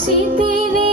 కాచితివే